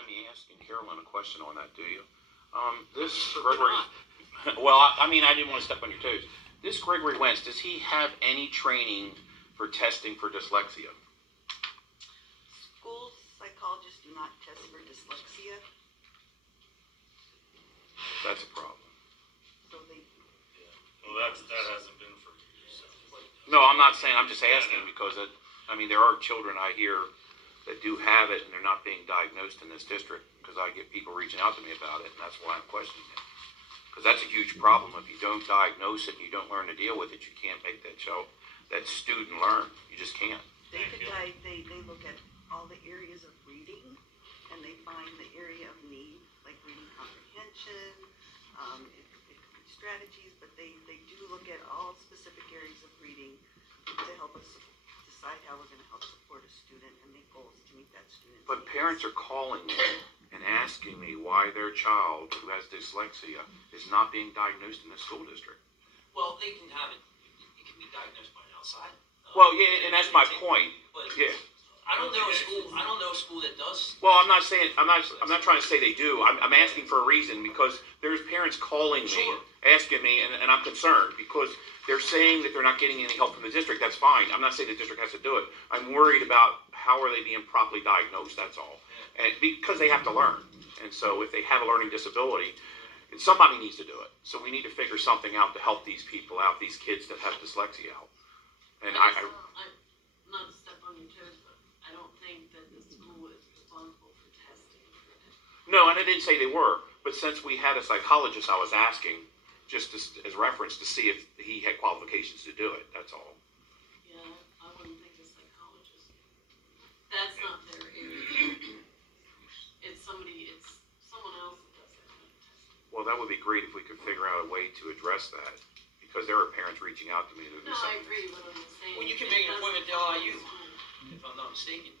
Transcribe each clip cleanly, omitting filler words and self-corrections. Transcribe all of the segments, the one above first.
mind me asking Carolyn a question on that, do you? This Gregory, well, I mean, I didn't want to step on your toes. This Gregory Wentz, does he have any training for testing for dyslexia? School psychologists do not test for dyslexia. That's a problem. So they. Well, that hasn't been for years. So. No, I'm not saying, I'm just asking because, there are children I hear that do have it and they're not being diagnosed in this district because I get people reaching out to me about it, and that's why I'm questioning it. Because that's a huge problem. If you don't diagnose it and you don't learn to deal with it, you can't make that student learn. You just can't. They look at all the areas of reading and they find the area of need, like reading comprehension, it could be strategies, but they do look at all specific areas of reading to help us decide how we're going to help support a student and make goals to meet that student. But parents are calling me and asking me why their child who has dyslexia is not being diagnosed in the school district. Well, they can have it. It can be diagnosed by an outside. Well, yeah, and that's my point. But yeah. I don't know a school that does. Well, I'm not trying to say they do. I'm asking for a reason because there's parents calling me, asking me, and I'm concerned because they're saying that they're not getting any help from the district. That's fine. I'm not saying the district has to do it. I'm worried about how are they being properly diagnosed. That's all. And because they have to learn. And so if they have a learning disability, somebody needs to do it. So we need to figure something out to help these people out, these kids that have dyslexia out. And I'm not to step on your toes, but I don't think that the school is responsible for testing for it. No, and I didn't say they were. But since we had a psychologist, I was asking, just as reference, to see if he had qualifications to do it. That's all. Yeah, I wouldn't think a psychologist. That's not their area. It's someone else that does that kind of testing. Well, that would be great if we could figure out a way to address that. Because there are parents reaching out to me to do No, I something. agree with what I'm saying. Well, you can make an appointment at LIU, if I'm not mistaken.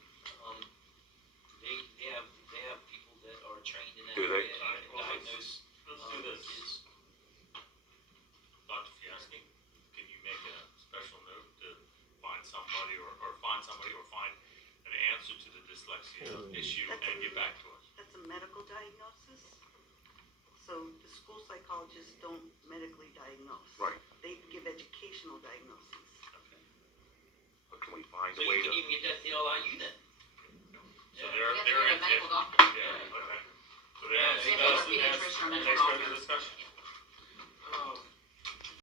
They have people that are trained in that Do they? area and diagnose Let's do this. kids. Dr. Fiaschi, can you make a special note to find somebody or find an answer to the dyslexia issue and get back to us? That's a medical diagnosis. So the school psychologists don't medically diagnose. Right. They give educational diagnoses. Okay. But can we find So a way you can to... even get that at the LIU then. So Yeah. they're You have to go to a medical yeah, doctor. okay. So Yeah, that's they have a pediatrician or medical next doctor. discussion.